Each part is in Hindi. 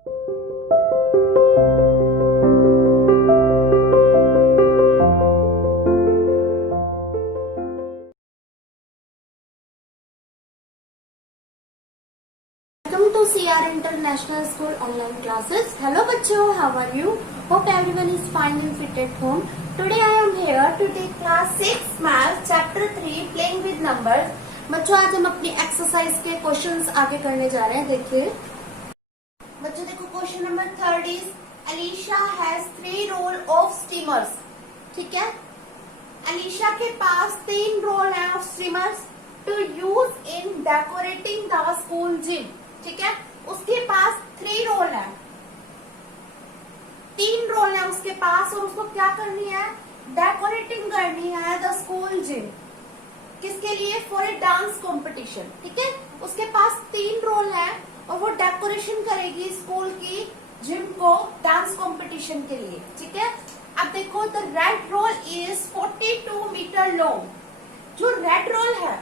Welcome to CR International School online classes. Hello बच्चों, how are you? Hope everyone is fine and fit at home. Today I am here to take class 6 Math Chapter 3 Playing with Numbers. बच्चों आज हम अपनी एक्सरसाइज के क्वेश्चंस आगे करने जा रहे हैं. देखिए बच्चों, देखो question number 3 is Alisha has 3 roll of streamers. ठीक है, अलीशा के पास 3 रोल है of streamers to use in decorating the school gym. ठीक है, उसके पास 3 रोल है, 3 रोल है उसके पास और उसको क्या करनी है, डेकोरेटिंग करनी है द स्कूल जिम. किसके लिए, फॉर ए डांस कंपटीशन. ठीक है, उसके पास 3 रोल है और वो डेकोरेशन करेगी स्कूल की जिम को डांस कंपटीशन के लिए. ठीक है, अब देखो the red roll is 42 metre long. जो रेड रोल है,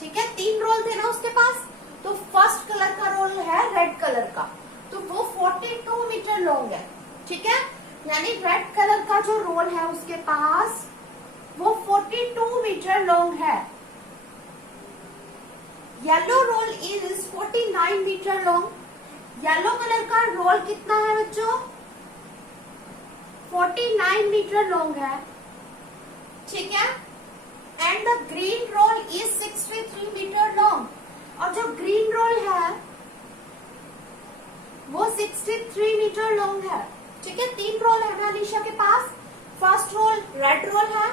ठीक है, 3 रोल थे ना उसके पास, तो फर्स्ट कलर का रोल है रेड कलर का, तो वो 42 मीटर लॉन्ग है. ठीक है, यानी रेड कलर का जो रोल है उसके पास वो 42 मीटर लॉन्ग है. Yellow roll is 49 metre long. Yellow colour का रोल कितना है बच्चों, 49 मीटर लॉन्ग है. ठीक है, and the green roll is 63 metre long. और जो ग्रीन रोल है वो 63 मीटर लॉन्ग है. ठीक है, 3 रोल है ना अलीशा के पास. फर्स्ट रोल रेड रोल है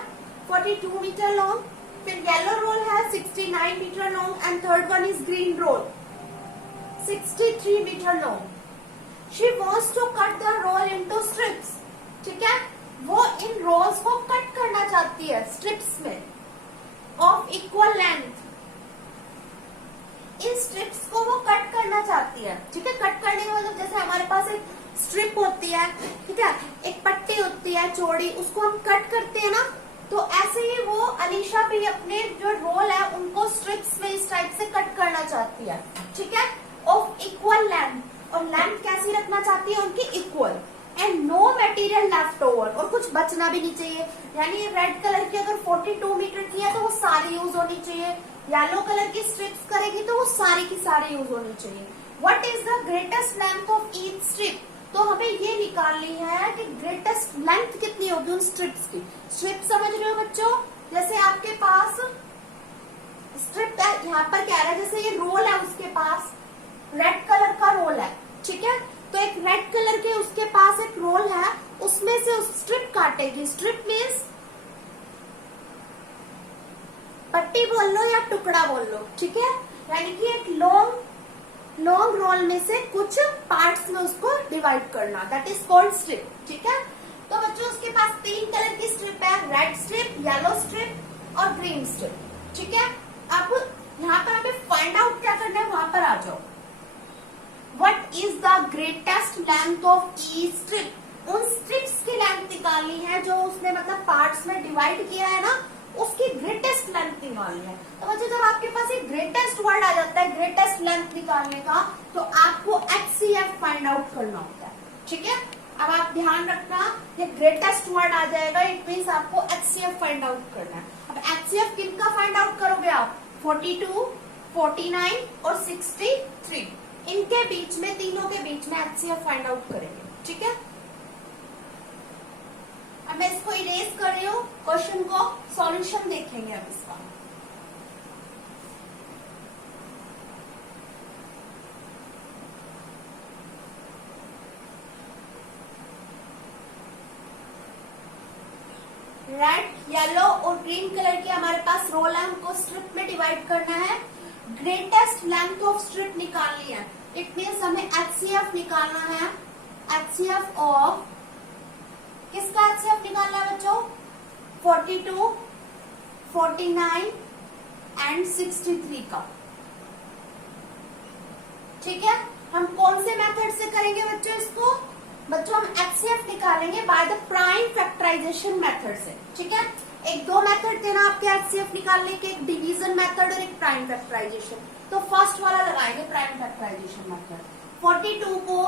42 मीटर लॉन्ग, फिर येलो रोल है 69 metre long and third one is green roll 63 metre long. She wants to cut the roll into strips. ठीक है, वो इन रोल्स को कट करना चाहती है स्ट्रिप्स में of equal length. In strips को वो कट करना चाहती है. ठीक है, कट करने का मतलब जैसे हमारे पास एक स्ट्रिप होती है, ठीक है, एक पट्टी होती है चौड़ी, उसको हम कट करते हैं ना, तो ऐसे ही वो अलीशा भी अपने जो रोल है उनको स्ट्रिप्स में इस टाइप से कट करना चाहती है. ठीक है, ऑफ इक्वल लेंथ, और लेंथ कैसी रखना चाहती है उनकी equal, and no material left over, और कुछ बचना भी नहीं चाहिए. यानी रेड कलर की अगर 42 मीटर की है तो वो सारी यूज होनी चाहिए. येलो कलर की स्ट्रिप्स करेगी तो वो सारी की सारी यूज होनी चाहिए. What is the greatest length of each strip, तो हमें ये निकालनी है कि ग्रेटेस्ट लेंथ कितनी होगी उन स्ट्रिप्स की. स्ट्रिप समझ रहे हो बच्चों, जैसे आपके पास स्ट्रिप है, यहाँ पर क्या है, जैसे ये रोल है उसके पास रेड कलर का रोल है. ठीक है, तो एक रेड कलर के उसके पास एक रोल है, उसमें से स्ट्रिप काटेगी. स्ट्रिप मीन्स पट्टी बोल लो या टुकड़ा बोल लो. ठीक है, यानी कि एक लॉन्ग रोल में से कुछ पार्ट्स में उसको डिवाइड करना, दैट इज कॉल्ड स्ट्रिप. ठीक है, तो बच्चों उसके पास 3 कलर की स्ट्रिप है, रेड स्ट्रिप, येलो स्ट्रिप और ग्रीन स्ट्रिप. ठीक है, अब यहाँ पर हमें फाइंड आउट क्या करना है, वहां पर आ जाओ. What is the greatest length of each strip, उन स्ट्रिप्स की लेंथ निकालनी है जो उसने मतलब पार्ट्स में डिवाइड किया है ना, उसकी ग्रेटेस्ट लेंथ निकालनी है. तो बच्चों जब आपके पास एक ग्रेटेस्ट वर्ड आ जाता है ग्रेटेस्ट लेंथ निकालने का, तो आपको HCF फाइंड आउट करना होता है. ठीक है, अब आप ध्यान रखना, ये ग्रेटेस्ट वर्ड आ जाएगा, इट मीन्स आपको HCF फाइंड आउट करना है. अब HCF किनका फाइंड आउट करोगे आप, 42, 49 और 63, इनके बीच में, तीनों के बीच में HCF फाइंड आउट करेंगे. ठीक है, अब मैं इसको इरेज कर रही हूँ, क्वेश्चन को सॉल्यूशन देखेंगे अब इसका. रेड, येलो और ग्रीन कलर के हमारे पास रोल है, हमको स्ट्रिप में डिवाइड करना है. ग्रेटेस्ट लेंथ ऑफ स्ट्रिप निकालनी है, इट मीन्स हमें HCF निकालना है. HCF ऑफ किसका HCF निकालना है बच्चों, 42, 49 एंड 63 का. ठीक है, हम कौन से मेथड से करेंगे बच्चों इसको, बच्चों हम HCF निकालेंगे by the prime factorisation method से. ठीक है, एक दो मेथड थे ना आपके HCF निकालने के, एक डिवीजन मेथड और एक प्राइम फैक्टराइजेशन. तो फर्स्ट वाला लगाएंगे प्राइम फैक्टराइजेशन मेथड. 42 को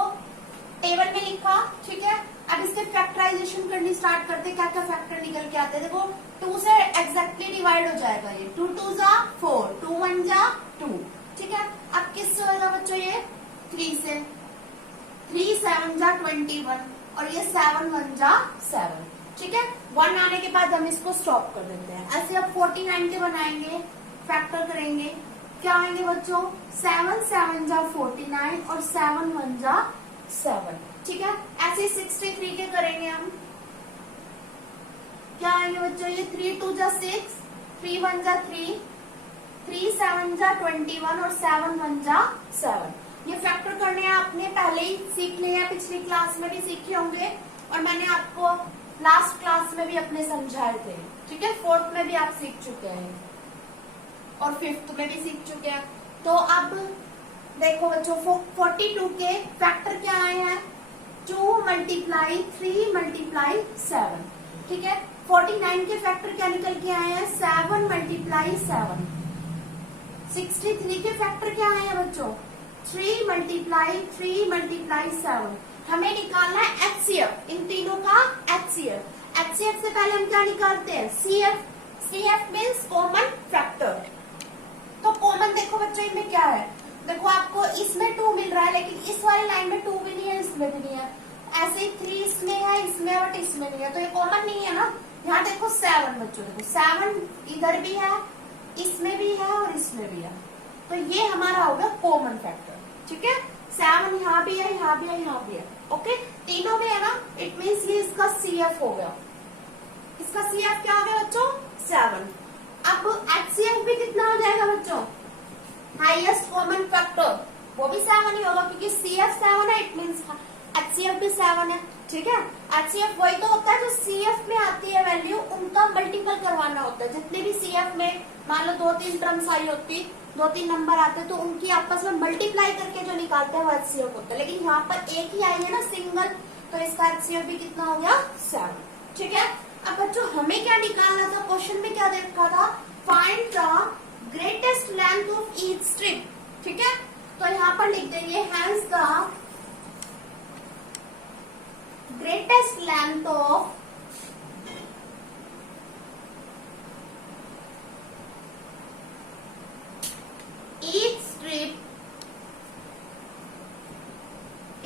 टेबल में लिखा, ठीक है। अब इसके फैक्टराइजेशन करनी स्टार्ट करते, क्या क्या फैक्टर निकल के आते हैं। देखो 2 से एग्जैक्टली डिवाइड हो जाएगा ये, 2 2 जा 4, 2 1 जा 2, ठीक है। अब किससे होगा बच्चों ये 3 से, 3 7 जा 21 और ये 7 1 जा 7, ठीक है। 1 आने के बाद हम इसको स्टॉप कर देते हैं। ऐसे अब 49 के बनाएंगे, फैक्टर करेंगे, क्या आएंगे बच्चों 7 7 जा 49 और 7 1 जा 7, ठीक है। ऐसे 63 के करेंगे हम, क्या आएंगे बच्चों ये 3 2 जा 6, 3 1 जा 3, 3 7 जा 21 और 7 1 जा 7। ये फैक्टर करने आपने पहले ही सीख लिए हैं, पिछली क्लास में भी सीखे होंगे और मैंने आपको लास्ट क्लास में भी अपने समझाए थे, ठीक है। 4th में भी आप सीख चुके हैं और 5th में भी सीख चुके हैं। तो अब देखो बच्चों 42 के फैक्टर क्या आए हैं 2 मल्टीप्लाई 3 मल्टीप्लाई 7, ठीक है। 49 के फैक्टर क्या निकल के आए हैं 7 मल्टीप्लाई 7। 63 के फैक्टर क्या आए हैं बच्चों 3 मल्टीप्लाई 3 मल्टीप्लाई 7। हमें निकालना है HCF, इन तीनों का HCF। HCF से पहले हम क्या निकालते हैं CF। CF means common factor. तो कॉमन देखो बच्चों इनमें क्या है, देखो आपको इसमें 2 मिल रहा है लेकिन इस वाले लाइन में 2 भी नहीं है, इसमें भी नहीं है। ऐसे ही 3 इसमें है, इसमें बट इसमें नहीं है, तो ये कॉमन नहीं है ना। यहाँ देखो 7 बच्चों, देखो 7 इधर भी है, इसमें भी है और इसमें भी है, तो ये हमारा हो गया कॉमन फैक्टर, ठीक है। 7 यहाँ भी है, यहाँ भी है, यहाँ भी है, ओके। तीनों में है ना, इट मीन्स ये इसका CF हो गया। इसका CF क्या हो गया बच्चों 7। अब HCF भी कितना हो जाएगा बच्चों हाईएस्ट कॉमन फैक्टर, वो भी 7 ही होगा क्योंकि CF 7 है, इट मीन्स HCF भी 7 है, ठीक है। HCF वही तो होता है जो CF में आती है वैल्यू, उनका मल्टीपल करवाना होता है। जितने भी CF में मान लो 2-3 टर्म्स आई होती, 2-3 नंबर आते तो उनकी आपस में मल्टीप्लाई करके जो निकालते हैं वो HCF होता है। लेकिन यहाँ पर एक ही आई है ना सिंगल, तो इसका HCF भी कितना हो गया 7, ठीक है। अब बच्चों हमें क्या निकालना था, क्वेश्चन में क्या दे रखा था find the greatest length of each strip, ठीक है। तो यहाँ पर लिख देंगे hence the greatest length of each strip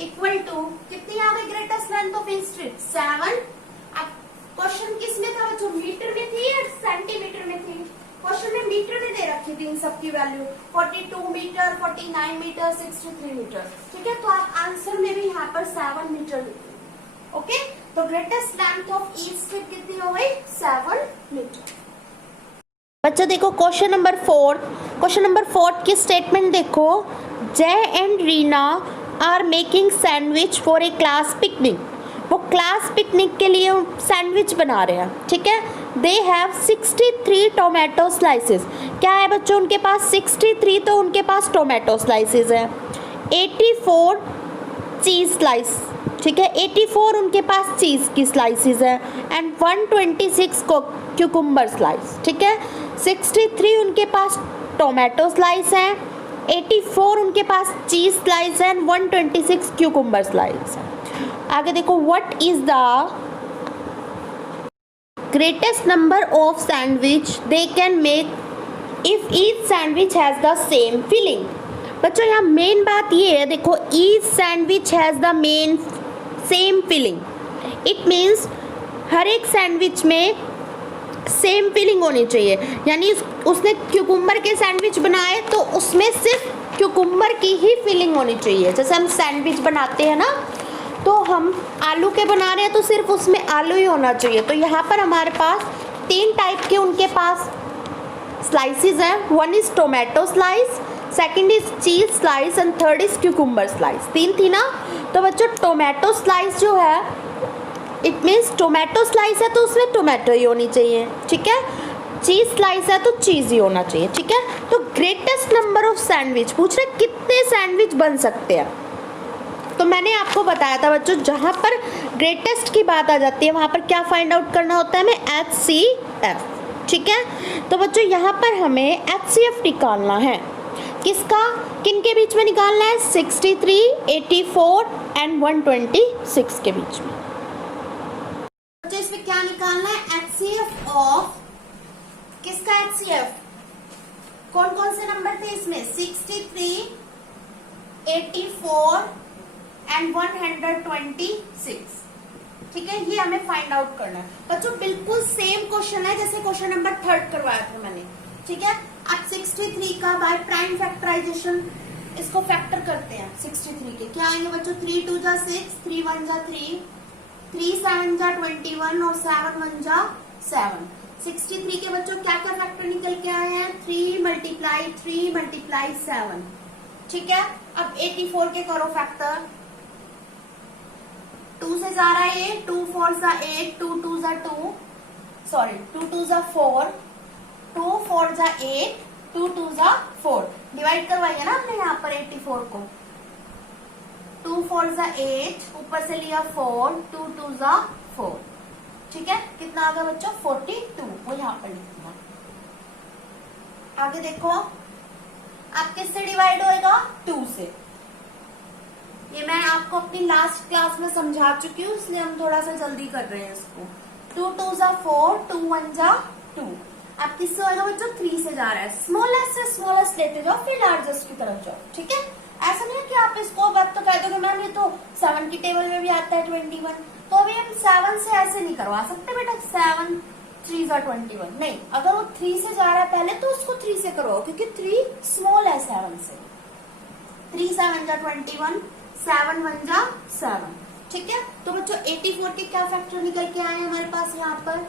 equal to कितनी आ गई greatest length of each strip 7। अब क्वेश्चन किस में था बच्चों मीटर में थी या सेंटीमीटर में थी। क्वेश्चन में मीटर में दे रखी थी इन सबकी वैल्यू 42 मीटर 49 मीटर 63 मीटर, ठीक है। तो आप आंसर में भी यहाँ पर 7 मीटर लिखिए, ओके। तो greatest length of each strip कितनी हो गई 7 मीटर। बच्चों देखो क्वेश्चन नंबर 4, क्वेश्चन नंबर 4 की स्टेटमेंट देखो, Jay and Reena are making sandwich for a class picnic. वो क्लास पिकनिक के लिए सैंडविच बना रहे हैं, ठीक है। They have 63 tomato slices. क्या है बच्चों उनके पास 63, तो उनके पास टोमेटो स्लाइसेस है। 84 चीज स्लाइस, ठीक है। 84 उनके पास चीज की स्लाइसेस है एंड 126 क्यूकुम्बर स्लाइस, ठीक है। 63 उनके पास टोमेटो स्लाइस है, 84 उनके पास चीज स्लाइस है एंड 126 क्यूकुम्बर स्लाइस है। आगे देखो what is the greatest number of sandwich they can make if each sandwich has the same filling. बच्चों यहाँ मेन बात ये है, देखो each sandwich has the main same filling, it means हर एक सैंडविच में सेम फिलिंग होनी चाहिए। यानी उसने क्यूकुम्बर के सैंडविच बनाए तो उसमें सिर्फ क्यूकुम्बर की ही फिलिंग होनी चाहिए। जैसे हम सैंडविच बनाते हैं ना, तो हम आलू के बना रहे हैं तो सिर्फ उसमें आलू ही होना चाहिए। तो यहाँ पर हमारे पास 3 टाइप के उनके पास स्लाइसेस हैं। 1 is tomato slice, second is cheese slice and third is cucumber slice. 3 थी ना। तो बच्चों टोमेटो स्लाइस जो है इट मीन्स टोमेटो स्लाइस है तो उसमें टोमेटो ही होनी चाहिए, ठीक है। चीज स्लाइस है तो चीज ही होना चाहिए, ठीक है। तो ग्रेटेस्ट नंबर ऑफ सैंडविच पूछ रहे कितने सैंडविच बन सकते हैं। तो मैंने आपको बताया था बच्चों जहाँ पर ग्रेटेस्ट की बात आ जाती है वहाँ पर क्या फाइंड आउट करना होता है हमें HCF, ठीक है। तो बच्चों यहाँ पर हमें HCF निकालना है। किसका, किन के बीच में निकालना है, 63, 84 एंड 126 के बीच में। तो इसमें क्या निकालना है, एचसीएफ ऑफ किसका, एचसीएफ कौन कौन से नंबर थे इसमें, 63, 84 एंड 126। ठीक है, ये हमें फाइंड आउट करना है बच्चों। बिल्कुल सेम क्वेश्चन है जैसे क्वेश्चन नंबर 3 करवाया था मैंने। ठीक है, अब 63 का बाय प्राइम फैक्टराइजेशन इसको फैक्टर करते हैं। 63 के क्या आएंगे बच्चों, 3 2 जा 6, 3 1 जा 3, 3 7 जा 21 और 7 1 जा 7। 63 के बच्चों क्या क्या फैक्टर निकल के आए हैं, 3 मल्टीप्लाई 3 मल्टीप्लाई 7। ठीक है, अब 84 के करो फैक्टर, 2 से जा रहा है 8, 2 4 जा 8, 2 2 जा 2, सॉरी 2 2 जा 4, 2 4 जा 8, 2 2 जा 4। डिवाइड करवाइए ना हमने यहाँ पर 84 को, 2 4 जा 8, ऊपर से लिया 4, 2 2 जा 4। ठीक है, कितना आ गया बच्चों, 42, वो यहाँ पर लिख दिया। आगे देखो, आप किससे डिवाइड होएगा, 2 से। ये मैं आपको अपनी लास्ट क्लास में समझा चुकी हूँ, इसलिए हम थोड़ा सा जल्दी कर रहे हैं इसको। 2 2 जा 4, 2 1 जा 2। अब किससे होगा बच्चों, 3 से जा रहा है, स्मॉलेस्ट से स्मॉलेस्ट लेते जाओ फिर लार्जेस्ट की तरफ जाओ। ठीक है, ऐसा नहीं है कि आप इसको बात तो कह दोगे मैम ये तो 7 की टेबल में भी आता है 21, तो अभी हम 7 से ऐसे नहीं करवा सकते बेटा, 7 3 जा 21 नहीं। अगर वो 3 से जा रहा है पहले तो उसको 3 से करो, क्योंकि 3 स्मॉल है 7 से। 3 7 जा 21, 7 1 जा 7। ठीक है, तो बच्चों 84 के क्या फैक्टर निकल के आए हैं हमारे पास यहाँ पर,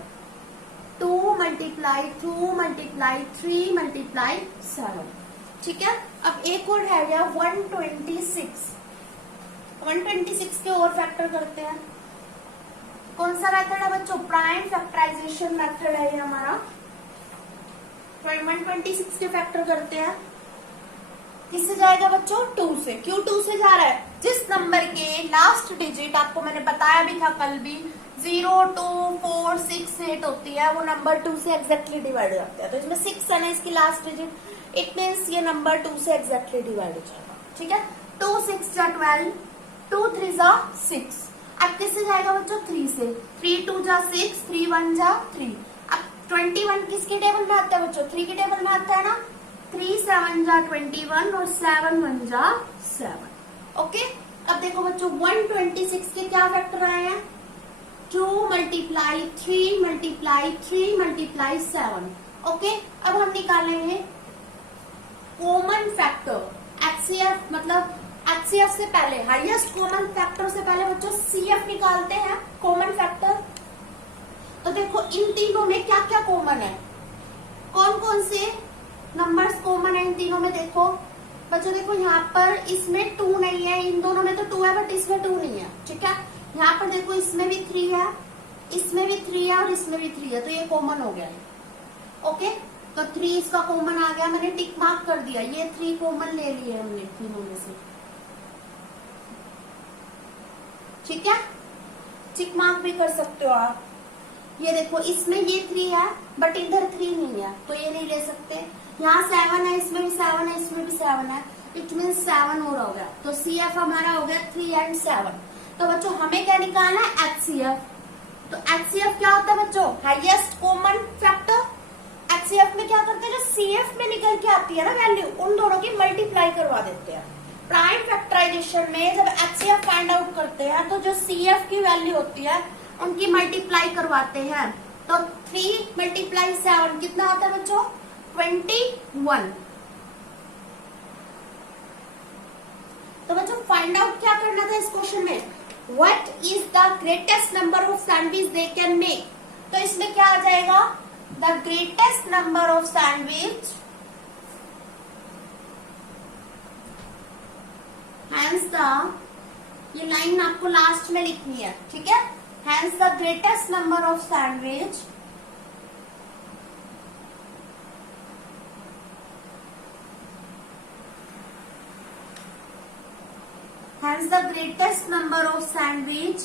2 मल्टीप्लाई 2 मल्टीप्लाई 3 मल्टीप्लाई 7। ठीक है, अब एक और है गया 126। 126 के और फैक्टर करते हैं। कौन सा मेथड है बच्चों, प्राइम फैक्टराइजेशन मेथड है ये हमारा। 126 के फैक्टर करते हैं, किससे जाएगा बच्चों, 2 से। क्यों 2 से जा रहा है, जिस नंबर के लास्ट डिजिट आपको मैंने बताया भी था कल भी, 0 2 4 6 8 होती है, वो नंबर 2 से एग्जैक्टली डिवाइड हो जाता है। तो इसमें 6 है ना इसकी लास्ट डिजिट, इट मीन्स ये नंबर 2 से एग्जैक्टली डिवाइड हो जाएगा। ठीक है, 2 6 जा 12, 2 3 जा 6। अब किससे जाएगा बच्चों, 3 से। 3 2 जा 6, 3 1 जा 3। अब 21 किसकी टेबल में आता है बच्चों, 3 की टेबल में आता है ना। 3 7 जा 21 और 7 1 जा 7। ओके, अब देखो बच्चों 126 के क्या फैक्टर आए हैं, 2 मल्टीप्लाई 3 मल्टीप्लाई 3 मल्टीप्लाई 7। ओके, अब हम निकालेंगे कॉमन फैक्टर, एचसीएफ मतलब एचसीएफ से पहले हाईएस्ट कॉमन फैक्टर से पहले बच्चों सीएफ निकालते हैं, कॉमन फैक्टर। तो देखो इन तीनों में क्या क्या कॉमन है, कौन कौन से नंबर्स कॉमन है इन तीनों में। देखो बच्चों, देखो यहाँ पर इसमें 2 नहीं है, इन दोनों में तो 2 है बट इसमें 2 नहीं है। ठीक है, यहाँ पर देखो इसमें भी 3 है, इसमें भी 3 है और इसमें भी 3 है, तो ये कॉमन हो गया है। ओके, तो 3 इसका कॉमन आ गया, मैंने टिक मार्क कर दिया, ये 3 कॉमन ले लिए हमने तीनों में से। ठीक है, टिक मार्क भी कर सकते हो आप। ये देखो इसमें ये 3 है बट इधर 3 नहीं है, तो ये नहीं ले सकते। यहाँ 7 है, इसमें भी 7 है, इसमें भी 7 है, इट मीन 7 और हो गया। तो सीएफ हमारा हो गया 3 एंड 7। तो बच्चों हमें क्या निकालना है, एचसीएफ। तो एचसीएफ क्या होता है बच्चों, हाईएस्ट कॉमन फैक्टर। एचसीएफ में क्या करते हैं, जो सीएफ में निकल के आती है ना वैल्यू, उन दोनों की मल्टीप्लाई करवा देते हैं। प्राइम फैक्टराइजेशन में जब एचसीएफ फाइंड आउट करते हैं तो जो सीएफ की वैल्यू होती है उनकी मल्टीप्लाई करवाते हैं। तो 3 मल्टीप्लाई 7 कितना आता है बच्चों, 21। तो बच्चों फाइंड आउट क्या करना था इस क्वेश्चन में, what is the greatest number of sandwich they can make. तो इसमें क्या आ जाएगा, the greatest number of sandwich hence the, ये लाइन आपको लास्ट में लिखनी है। ठीक है, hence the greatest number of sandwich hence the greatest number of sandwich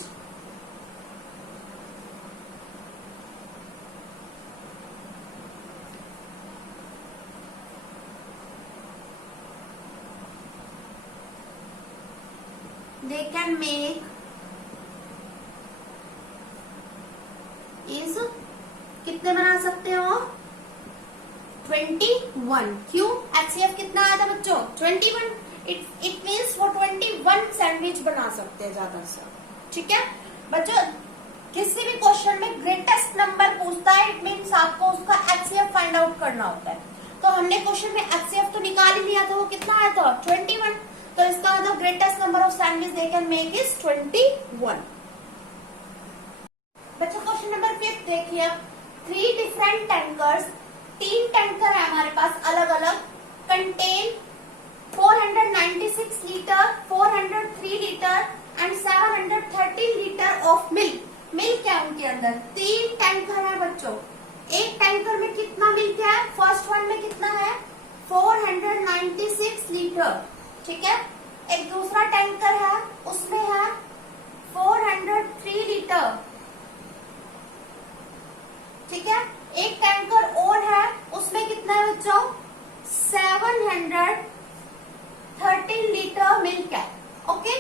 they can make is कितने बना सकते हो? 21। क्यों? HCF कितना आया था बच्चों? 21। इट मीन्स वो 21 सैंडविच बना सकते हैं ज्यादा से। ठीक है बच्चों, किसी भी क्वेश्चन में ग्रेटेस्ट नंबर पूछता है, इट मीन्स आपको उसका HCF फाइंड आउट करना होता है। तो हमने क्वेश्चन में HCF तो निकाल ही लिया था, वो कितना आया था? 21। तो इसका मतलब greatest number of sandwich they can make is 21। बच्चों क्वेश्चन नंबर 5 देखिए, 3 डिफरेंट टैंकर्स, 3 टैंकर है हमारे पास अलग अलग, contain 496 litre, 403 litre and 713 litre of milk. Milk है उनके अंदर, 3 टैंकर है बच्चों। एक टैंकर में कितना मिल्क है? फर्स्ट वन में कितना है? 496 लीटर। ठीक है, एक दूसरा टैंकर है उसमें है 403 लीटर। ठीक है, एक टैंकर और है उसमें कितना है बच्चों? 713 लीटर मिल्क है। Okay,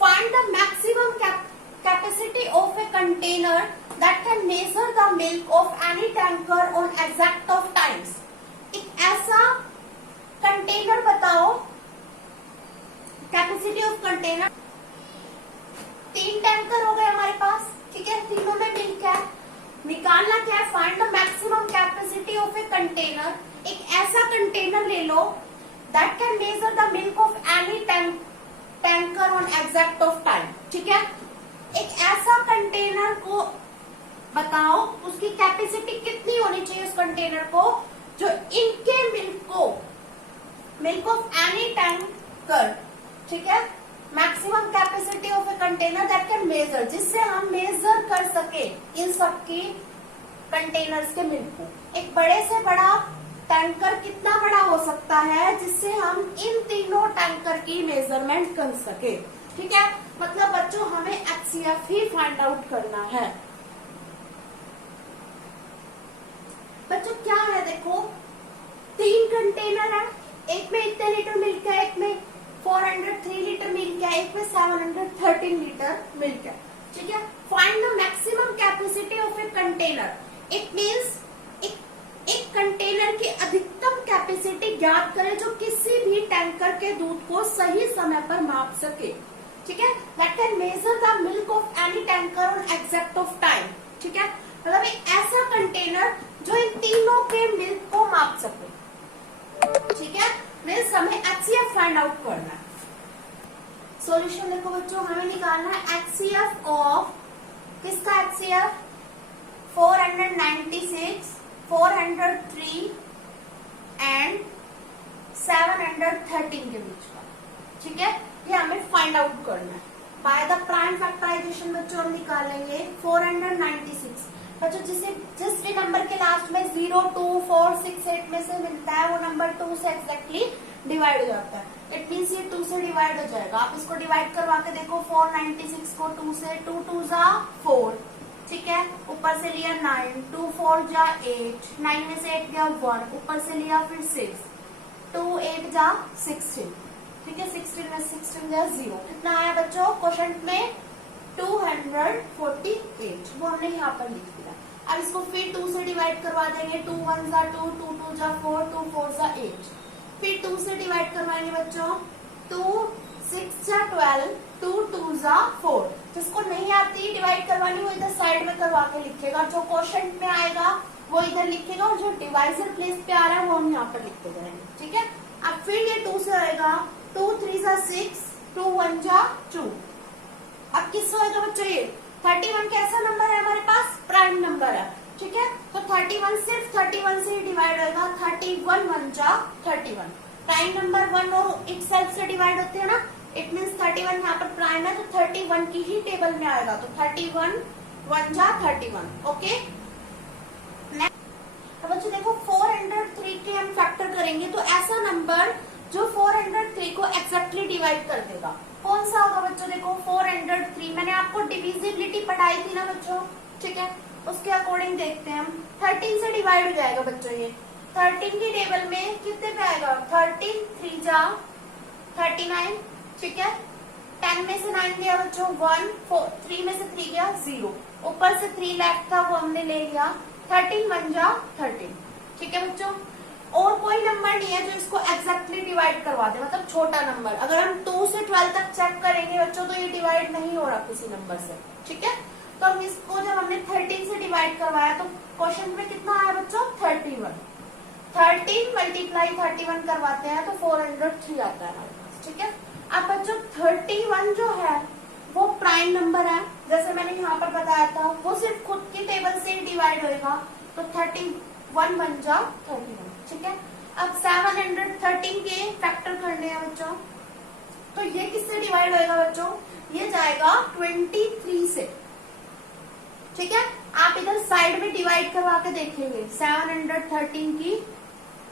find the maximum capacity of a container that can measure the milk of any tanker on exact of times. एक ऐसा कंटेनर बताओ, कैपेसिटी ऑफ कंटेनर, 3 टैंकर हो गए हमारे पास। ठीक है, तीनों में मिल्क है, निकालना क्या है? Find the maximum capacity of a container. एक ऐसा कंटेनर ले लो that can measure the milk of any tanker on exact of time. ठीक है, एक ऐसा कंटेनर को बताओ, उसकी कैपेसिटी कितनी होनी चाहिए उस कंटेनर को, जो इनके मिल्क ऑफ एनी टैंकर। ठीक है, maximum capacity of a container that can major, जिससे हम मेजर कर सके इन सबकी कंटेनर्स के मिल्क को। एक बड़े से बड़ा टैंकर कितना बड़ा हो सकता है जिससे हम इन तीनों टैंकर की मेजरमेंट कर सके। ठीक है, मतलब बच्चों हमें HCF ही फाइंड आउट करना है। बच्चों क्या है, देखो 3 कंटेनर है, एक में इतने लीटर मिल्क है, एक में 403 लीटर मिल्क है, एक में 713 लीटर मिल्क है। ठीक है, find the maximum capacity of a container. It means एक कंटेनर की अधिकतम कैपेसिटी ज्ञात करें जो किसी भी टैंकर के दूध को सही समय पर माप सके। ठीक है, that can measure the milk of any tanker on exact of time. ठीक है, मतलब एक ऐसा कंटेनर जो इन तीनों के मिल्क को माप सके। ठीक है, मीन्स हमें HCF फाइंड आउट करना है। सॉल्यूशन देखो बच्चों, हमें निकालना है HCF ऑफ किसका? HCF 496, 403 एंड 713 के बीच का। ठीक है, ये हमें फाइंड आउट करना है। बाय द प्राइम फैक्टराइजेशन बच्चों हम निकालेंगे 496। बच्चों जिस भी नंबर के लास्ट में 0, 2, 4, 6, 8 में से मिलता है वो नंबर 2 से एग्जैक्टली डिवाइड हो जाता है। इट मीन्स ये 2 से डिवाइड हो जाएगा। आप इसको डिवाइड करवा के देखो, 496 को 2 से, 2 2 जा 4। ठीक है, ऊपर से लिया 9, 2 4 जा 8, 9 में से 8 गया 1, ऊपर से लिया फिर 6, 2 8 जा 16। ठीक है, 16 में 16 जा 0। कितना आया बच्चों क्वेश्चन में? 248। वो हमने यहाँ पर लिख दिया। अब इसको फिर 2 से डिवाइड करवा देंगे, 2 1 जा 2, 2 2 जा 4, 2 4 जा 8। फिर 2 से डिवाइड करवाएंगे बच्चों, 2 6 जा 12, 2 2 जा 4। जिसको नहीं आती डिवाइड करवानी वो इधर साइड में करवा के लिखेगा, जो क्वेश्चन में आएगा वो इधर लिखेगा और जो डिवाइजर प्लेस पे आ रहा है वो हम यहाँ पर लिखते जाएंगे। ठीक है, अब फिर ये 2 से आएगा, 2 3 जा 6, 2 1 जा 2। अब किससे होगा बच्चों? ये 31 कैसा नंबर है हमारे पास? प्राइम नंबर है। ठीक है, तो 31 सिर्फ 31 से ही डिवाइड होगा, 31 1 जा 31। प्राइम नंबर 1 और इटसेल्फ से डिवाइड होते हैं ना, इट मीन्स 31 यहाँ पर प्राइम है तो 31 की ही टेबल में आएगा, तो 31 1 जा 31। ओके, अब बच्चों देखो 403 के हम फैक्टर करेंगे तो ऐसा नंबर जो 403 को एक्जेक्टली डिवाइड कर देगा कौन सा होगा बच्चों? देखो 403 मैंने आपको डिविजिबिलिटी पढ़ाई थी ना बच्चों। ठीक है, उसके अकॉर्डिंग देखते हैं हम। 13 से डिवाइड हो जाएगा बच्चों, ये 13 की टेबल में कितने पे आएगा? 13 3 जा 39। ठीक है, 10 में से 9 गया बच्चों 1, 3 में से 3 गया 0, ऊपर से 3 लेफ्ट था वो हमने ले लिया, 13 1 जा 13। ठीक है बच्चों, और कोई नंबर नहीं है जो इसको एग्जैक्टली डिवाइड करवा दे, मतलब छोटा नंबर। अगर हम 2 से 12 तक चेक करेंगे बच्चों तो ये डिवाइड नहीं हो रहा किसी नंबर से। ठीक है, तो हम इसको जब हमने 13 से डिवाइड करवाया तो क्वेश्चन में कितना आया बच्चों 31। 13 मल्टीप्लाई 31 करवाते हैं तो 403 आता है हमारे पास। ठीक है, अब बच्चों 31 जो है वो प्राइम नंबर है, जैसे मैंने यहाँ पर बताया था, वो सिर्फ खुद की टेबल से ही डिवाइड होएगा, तो 31 बन जा 31। ठीक है, अब 713 के फैक्टर करने हैं बच्चों, तो ये किससे डिवाइड होएगा बच्चों, ये जाएगा 23 से। ठीक है, आप इधर साइड में डिवाइड करवा के देखेंगे 713 की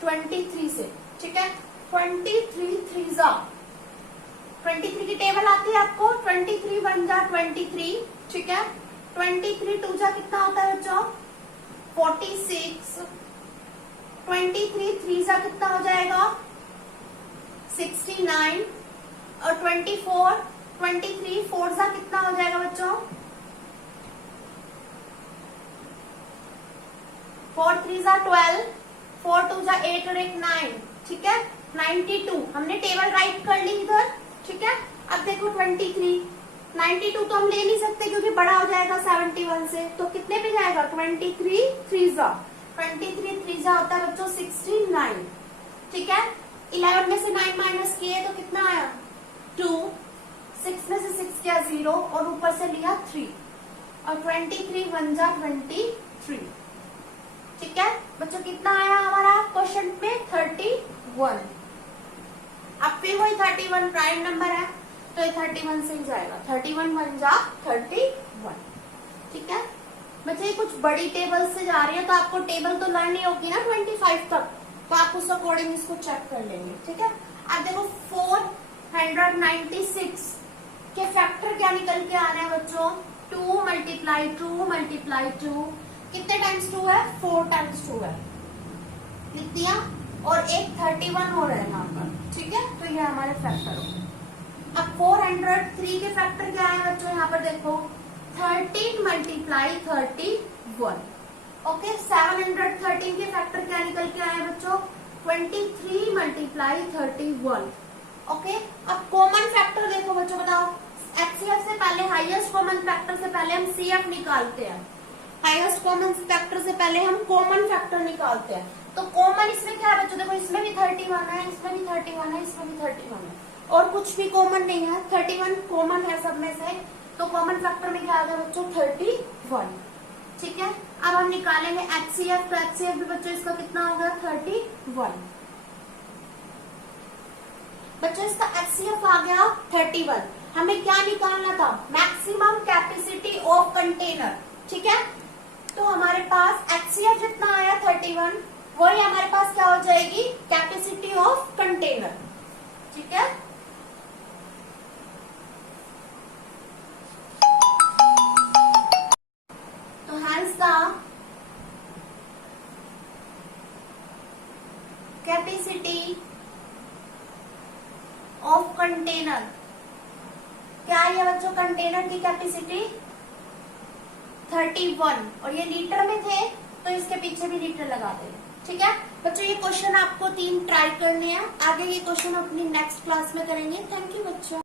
23 से। ठीक है, 23 3 जा 23 की टेबल आती है आपको, 23 1 जा 23। ठीक है, 23 2 जा कितना होता है बच्चों 46, 23 3 जा कितना हो जाएगा 69, और 23 4 जा कितना हो जाएगा बच्चों 4 3 जा 12, 4 2 जा 8 और 1 9। ठीक है, 92 हमने टेबल राइट कर ली इधर। ठीक है, अब देखो 23, 92 तो हम ले नहीं सकते क्योंकि बड़ा हो जाएगा 71 से, तो कितने पे जाएगा 23 3 जा 23 3 जा होता है बच्चों 69। ठीक है, 11 में से 9 माइनस किए तो कितना आया 2, 6 में से 6 किया 0 और ऊपर से लिया 3, और 23 1 जा 23। ठीक है बच्चों, कितना आया हमारा क्वेश्चन में 31। अब फिर वही 31 प्राइम नंबर है तो ये 31 से ही जाएगा, 31 1 जा 31। ठीक है बच्चे, ये कुछ बड़ी टेबल से जा रही है तो आपको टेबल तो लर्न ही होगी ना 25 तक, तो आप उस अकॉर्डिंग इसको चेक कर लेंगे। ठीक है, अब देखो 496 के फैक्टर क्या निकल के आ रहे हैं बच्चों 2 मल्टीप्लाई 2 मल्टीप्लाई 2, कितने टाइम्स 2 है 4 टाइम्स 2 है, लिख दिया, और एक 31 हो रहा है यहाँ पर। ठीक है, तो ये हमारे फैक्टर हो गए। अब 403 के फैक्टर क्या है बच्चों, यहाँ पर देखो 13 मल्टीप्लाई 31। ओके, 713 के फैक्टर क्या निकल के आए बच्चों 23 मल्टीप्लाई 31। ओके, अब कॉमन फैक्टर देखो बच्चों, बताओ एचसीएफ से पहले, हाईएस्ट कॉमन फैक्टर से पहले हम सीएफ निकालते हैं, हाईएस्ट कॉमन फैक्टर से पहले हम कॉमन फैक्टर निकालते हैं। तो कॉमन इसमें क्या है बच्चों, देखो इसमें भी 31 है, इसमें भी 31 है, इसमें भी 31 है, और कुछ भी कॉमन नहीं है, 31 कॉमन है सब में से, तो कॉमन फैक्टर में क्या आ गया बच्चों 31। ठीक है, अब हम निकालेंगे एचसीएफ, तो एचसीएफ भी बच्चों इसका कितना हो गया 31। बच्चों इसका एचसीएफ आ गया 31। हमें क्या निकालना था, मैक्सिमम कैपेसिटी ऑफ कंटेनर। ठीक है, तो हमारे पास एचसीएफ जितना आया 31, वही हमारे पास क्या हो जाएगी कैपेसिटी ऑफ कंटेनर। ठीक है, तो hence the capacity of container, क्या है बच्चों कंटेनर की कैपेसिटी 31, और ये लीटर में थे तो इसके पीछे भी लीटर लगा देंगे। ठीक है बच्चों, ये क्वेश्चन आपको 3 ट्राई करने हैं, आगे ये क्वेश्चन अपनी नेक्स्ट क्लास में करेंगे। थैंक यू बच्चों।